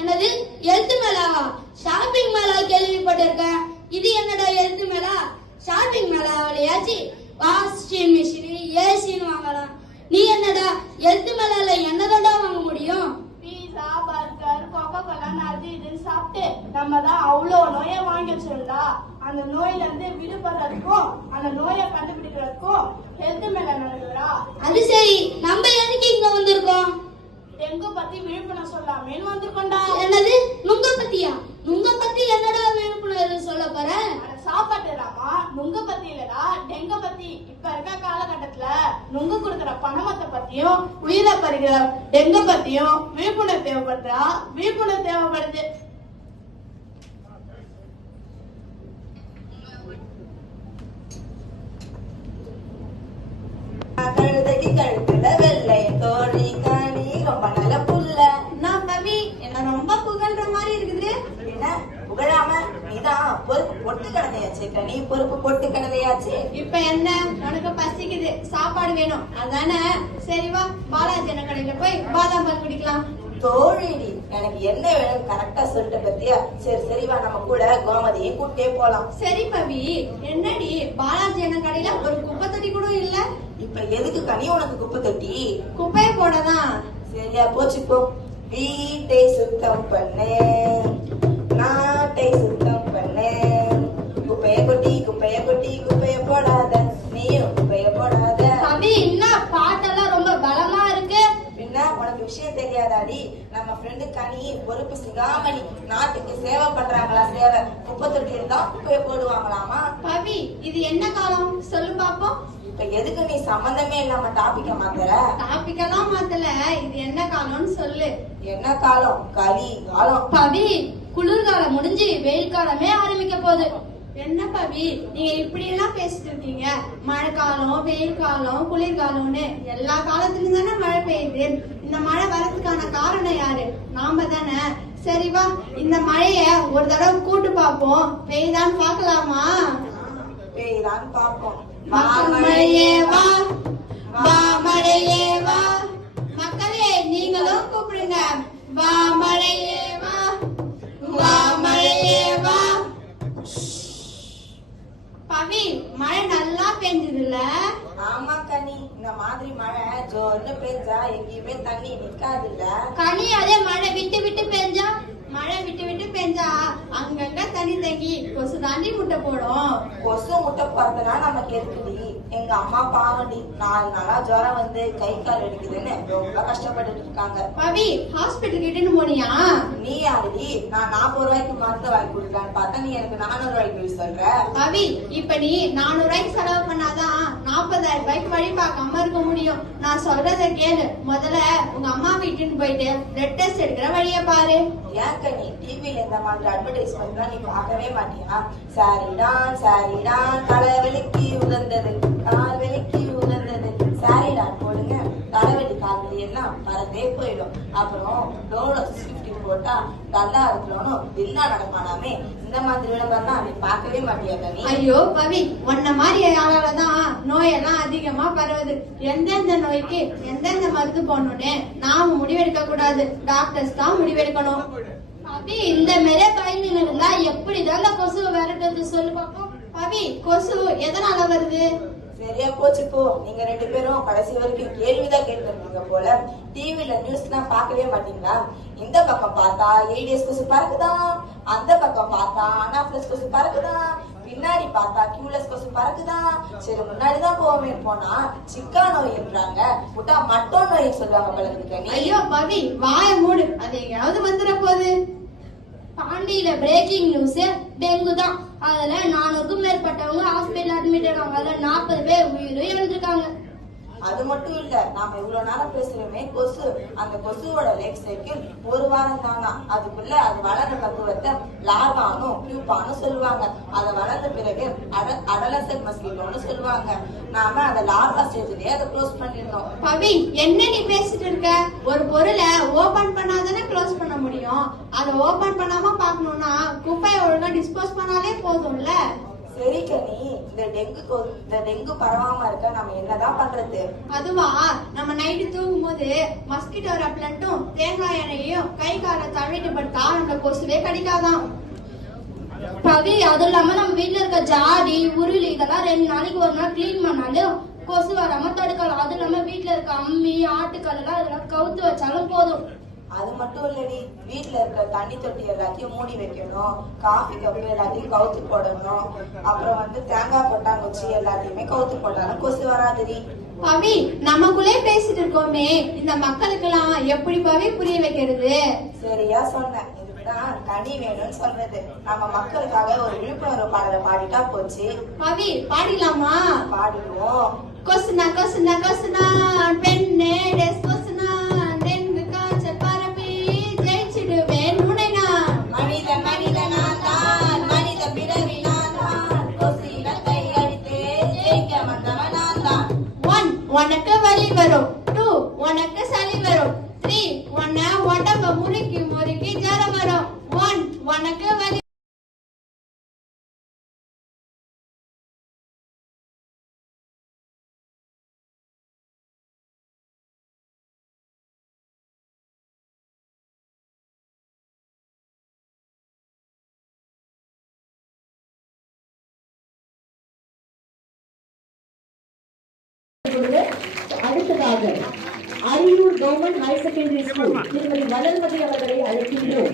என்னது எழுத்து மேளாவா? ஷாப்பிங் மேளா கேள்விப்பட்டிருக்கேன். இது என்னடா எழுத்து மேளா? ஷாப்பிங் மேளாவிலையாச்சு வாஷிங் மிஷின் ஏசின்னு வாங்கலாம். நீ என்னடா எழுத்து மேளால என்னதான்டா வாங்க முடியும்? பீஸா பர்கர் கோகோ கோலான்னு அது இதுன்னு சாப்பிட்டு நம்ம தான் அவ்வளோ நோயை வாங்கி வச்சிருந்தா அந்த நோயில இருந்து விடுபடுறதுக்கும் அந்த நோயை கண்டுபிடிக்கிறதுக்கும் ஹெல்த் மேல நடக்குதுடா. அது சரி, நம்ம எதுக்கு இங்க வந்திருக்கோம்? டெங்கு பத்தி விழிப்புணர்வு சொல்லாமேன்னு வந்திருக்கோம்டா. என்னது நுங்க பத்தியா? நுங்க பத்தி என்னடா விழிப்புணர்வு சொல்ல போற? சாப்பாட்டுறாமா நுங்க பத்தி இல்லடா டெங்க பத்தி. இப்ப இருக்க காலகட்டத்துல நுங்கு கொடுக்கற பணமத்தை பத்தியும் உயிரை பறிக்கிற டெங்க பத்தியும் விழிப்புணர்வு தேவைப்படுறா. விழிப்புணர்வு தேவைப்படுது. கழுதைக்கு கழுத்துல வெள்ளை தோழி கனி ரொம்ப நல்ல புல்ல. நான் கவி என்ன ரொம்ப புகழ்ற மாதிரி இருக்குது. என்ன புகழாம நீதான் பொறுப்பு பொட்டு கடலையாச்சு கனி, பொறுப்பு பொட்டு கடலையாச்சு. இப்ப என்ன, உனக்கு பசிக்குது, சாப்பாடு வேணும் அதானே? சரி வா, பாலாஜி கடையில போய் பாதாம் பால் குடிக்கலாம். தோழிடி எனக்கு என்ன வேணும் கரெக்டா சொல்லிட்டு பத்தியா? சரி சரி வா, நம்ம கூட கோமதியை கூட்டே போலாம். சரி பவி, என்னடி பாலாஜி கடையில ஒரு குப்பை தொட்டி கூட இல்ல? இப்ப எதுக்கு கனி உனக்கு குப்பை தொட்டி? குப்பையை போடதான். சரியா போச்சுக்கோ. வீட்டை சுத்தம் பண்ணு, நாட்டை சுத்தம் பண்ணு, குப்பைய கொட்டி குப்பைய கொட்டி குப்பைய போடாத, நீயும் குப்பைய போடாத. பவி என்ன பாட்டெல்லாம் ரொம்ப பலமா இருக்கு. பின்ன உனக்கு விஷயம் தெரியாதாடி? நம்ம ஃப்ரெண்டு கனி பொறுப்பு சிகாமணி நாட்டுக்கு சேவை பண்றாங்களா? சேவை குப்பை தொட்டி இருந்தா குப்பைய போடுவாங்களாமா. பவி இது என்ன காலம் சொல்லு பாப்போம். இப்ப எதுக்கு நீ சம்பந்தமே இல்லாம டாபிக்க மாத்துற? டாபிக்கெல்லாம் மாத்தல, இது என்ன காலம்னு சொல்லு. என்ன காலம்? கலி காலம். பவி குளிர்காலம் முடிஞ்சு வெயில் காலமே ஆரம்பிக்க போகுது. என்ன பவி நீங்க இப்படி எல்லாம் பேசிட்டு இருக்கீங்க? மழை காலம், வெயில் காலம், குளிர்காலம்னு எல்லா காலத்துலயும் தானே மழை பெய்யுது. இந்த மழை வரதுக்கான காரணம் யாரு? நாம தானே. சரி வா, இந்த மழைய ஒரு தடவை கூட்டு பாப்போம், பெய்தான்னு பாக்கலாமா? பெய்தான் பாப்போம். மழையே வா, வா மழையே வா. மக்களே நீங்களும் கூப்பிடுங்க, வா மழையே வா, வா மழையே வா. பவி மழை நல்லா பெஞ்சதுல? ஆமா கனி, இந்த மாதிரி மழை ஜோர்னு பெஞ்சா எங்கேயுமே தண்ணி நிக்காதுல்ல. கனி அதே மழை விட்டு விட்டு பெஞ்சா? மழை விட்டு விட்டு பெஞ்சா அங்கங்க தண்ணி தங்கி கொசு தாண்டி முட்டை போடும். கொசு முட்டை போறதுனா நமக்கு இருக்குடி. எங்க அம்மா பாவண்டி 4 நாளா ஜுரம் வந்து கை கால் எடுக்குதுன்னு ரொம்ப கஷ்டப்பட்டுட்டு இருக்காங்க. பவி ஹாஸ்பிட்டல் கிட்டன்னு போனியா? நீ யாருடி? நான் 40 ரூபாய்க்கு மருந்து வாங்கி கொடுக்கலான்னு பார்த்தா நீ எனக்கு 400 ரூபாய்க்கு சொல்ற. பவி இப்ப நீ 400 ரூபாய்க்கு செலவு பண்ணாதான் 40,000 ரூபாய்க்கு வழி பார்க்காம இருக்க முடியும். நான் சொல்றத கேளு. முதல்ல உங்க அம்மா வீட்டுன்னு போயிட்டு பிளட் டெஸ்ட் எடுக்கிற வழிய பாரு. ஏன் கனி டிவில இந்த மாதிரி அட்வர்டைஸ்மெண்ட் நீ பார்க்கவே மாட்டியா? சாரிடான் சாரிடான் தலைவலிக்கு உதர்ந்தது, கால் வலிக்கு உதர்ந்தது, சாரிடான் போடுங்க, தலைவலி கால்வலி எல்லாம் பறந்தே போயிடும். அப்புறம் டோலோ 50 போட்டா நல்லா இருக்கணும் வில்லா நடப்பானாமே. இந்த மாதிரி விளம்பரம் நீ பார்க்கவே மாட்டியா கனி? ஐயோ பவி, உன்ன மாதிரி ஆளாலதான் நோயெல்லாம் அதிகமா பரவுது. எந்தெந்த நோய்க்கு எந்தெந்த மருந்து போடணும்னு நாம முடிவெடுக்க கூடாது, டாக்டர்ஸ் தான் முடிவெடுக்கணும். பவி இந்த மேலே பயந்து இருந்தா எப்படிதான் கொசு விரட்டுறது சொல்லு பாப்போம். பவி கொசு எதனால வருது? சரியா போச்சுக்கோ. நீங்க 2 பேரும் கடைசி வரைக்கும் கேள்விதான் கேட்டுருக்கீங்க போல. டிவில நியூஸ் எல்லாம் பார்க்கவே மாட்டீங்களா? இந்த பக்கம் பார்த்தா ஏடிஎஸ் கொசு பறக்குதான், அந்த பக்கம் பார்த்தா அனாஃபிலஸ் கொசு பறக்குதான், பின்னாடி பார்த்தா கியூலஸ் கொசு பறக்குதான். சரி முன்னாடிதான் போவோமே போனா சிக்கா நோய் என்றாங்க, முட்டா மட்டோ நோய் சொல்லுவாங்க பழகுது. ஐயோ பவி வாய மூடு, அது எங்கேயாவது வந்துட போகுது. பாண்டியில பிரேக்கிங் நியூஸ், டெங்கு தான். அதுல 400க்கும் மேற்பட்டவங்க ஹாஸ்பிட்டல் அட்மிட் ஆகாங்க. அதுல 40 பேர் உயிரும் இழந்திருக்காங்க. அது மட்டும் இல்ல, நாம இவ்வளவு நேரம் பேசுறோமே கொசு, அந்த கொசுவோட லைஃப் சைக்கிள் 1 வாரம் தானா. அதுக்குள்ள அது வளர்ற பக்குவத்தை லார்வானு பியூப்பான்னு சொல்லுவாங்க. அதை வளர்ந்த பிறகு அடலசன்ட் மஸ்கிட்டோன்னு சொல்லுவாங்க. நாம அந்த லார்வா ஸ்டேஜ்லயே அதை க்ளோஸ் பண்ணிருந்தோம். பவி என்ன நீ பேசிட்டு இருக்க? ஒரு பொருளை ஓபன் பண்ணாதானே க்ளோஸ் பண்ண முடியும். அதை ஓபன் பண்ணாம பாக்கணும்னா குப்பையை ஒழுங்கா டிஸ்போஸ் பண்ணாலே போதும்ல. சரி கனி, இந்த டெங்கு பரவாம இருக்க நம்ம என்னதான் பண்றது? அதுவா, நம்ம நைட்டு தூங்கும் போது மஸ்கிட்டோ ரெப்லண்ட்டும் தேங்காய் எண்ணெயையும் கை காலை தழுவிட்டு படுத்தா நம்மள கொசுவே கடிக்காதான். பவி, அதுவும் இல்லாம நம்ம வீட்டுல இருக்க ஜாடி உருளி இதெல்லாம் 2 நாளைக்கு ஒரு நாள் கிளீன் பண்ணாலும் கொசு வராம தடுக்கலாம். அதுவும் இல்லாம வீட்டுல இருக்க அம்மி ஆட்டுக்கல் எல்லாம் இதெல்லாம் கவுத்து வச்சாலும் போதும். அது மட்டும் இல்லடி, வீட்டுல இருக்க தண்ணி தொட்டி எல்லாத்தையும் மூடி வைக்கணும், காஃபி கப்பு எல்லாத்தையும் கவுத்து போடணும், அப்புறம் தேங்காய் கொட்டாங்குச்சி எல்லாத்தையுமே கவுத்து போட்டாலும் கொசு வராதுடி. பவி, நமக்குள்ளே பேசிட்டு இருக்கோமே, இந்த மக்களுக்கு எல்லாம் எப்படி பவி புரிய வைக்கிறது? சரியா சொன்ன. இதுதான் கனி வேணும்னு சொல்றது. நம்ம மக்களுக்காக ஒரு விழிப்புணர்வு பாடலை பாடிட்டா போச்சு. பவி, பாடிடலாமா? பாடிடுவோம். கொசுனா கொசுனா கொசுனா பெண்ணே டெஸ் கொசுனா டெங்கு காய்ச்சல் பரப்பி ஜெயிச்சிடுவேன் உனைனா. மனித பிறவி நான் தான், கொசு இனத்தை அழித்து ஜெயிக்க வந்தவன் நான் தான். 1 உனக்கு வலி வரும், 2 உனக்கு சளி வரும், 3 உடம்ப முறுக்கி முறுக்கி ஜரம் வரும். 1 உனக்கு வலி. அடுத்ததாக Ariyur government higher secondary school திருமதி வளர்மதி அவர்களை அழைக்கின்றோம்.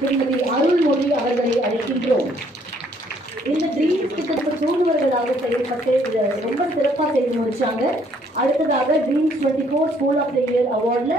திருமதி அருள்மொழி அவர்களை அழைக்கின்றோம். இந்த ட்ரீம்ஸ் கிட்ட தூண்டுவர்களாக செயல்பட்டு இதை ரொம்ப சிறப்பாக செய்து முடிச்சாங்க. அடுத்ததாக Dreams 24 school of the year அவார்ட்ல